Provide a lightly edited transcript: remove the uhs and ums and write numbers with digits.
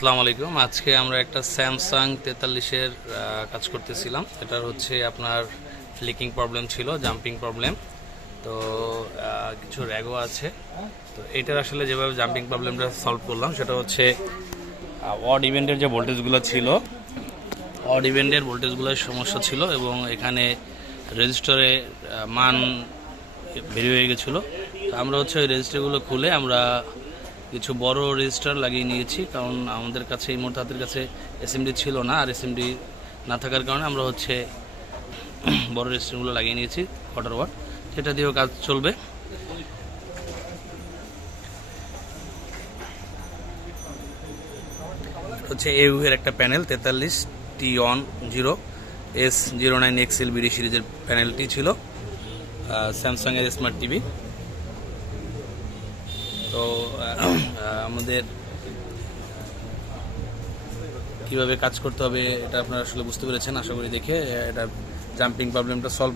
আসসালামু আলাইকুম। আজকে আমরা একটা স্যামসাং 43-এর কাজ করতেছিলাম। এটার হচ্ছে আপনার ফ্লিকিং প্রবলেম ছিল, জাম্পিং প্রবলেম। তো কিছু র্যাগও আছে। তো এটার আসলে যেভাবে জাম্পিং প্রবলেমটা সলভ করলাম সেটা হচ্ছে অড ইভেন্টের যে ভোল্টেজগুলো ছিল, অড ইভেন্টের ভোল্টেজগুলোর সমস্যা ছিল এবং এখানে রেজিস্টারে মান বেরিয়ে হয়ে গেছিলো। তো আমরা হচ্ছে ওই রেজিস্টারগুলো খুলে আমরা কিছু বড় রেজিস্টার লাগিয়ে নিয়েছি, কারণ আমাদের কাছে এই মুহূর্তে হাতের কাছে এসএমডি ছিল না, আর এসএমডি না থাকার কারণে আমরা হচ্ছে বড় রেজিস্টারগুলো লাগিয়ে নিয়েছি কোয়ার্টার ওয়াট, সেটা দিয়েও কাজ চলবে। হচ্ছে EU এর একটা প্যানেল 43T10S09XL BD সিরিজের প্যানেলটি ছিল স্যামসাং এর স্মার্ট টিভি। তো আমাদের কিভাবে কাজ করতে হবে এটা আপনারা আসলে বুঝতে পেরেছেন আশা করি দেখে। এটা জাম্পিং প্রবলেমটা সলভ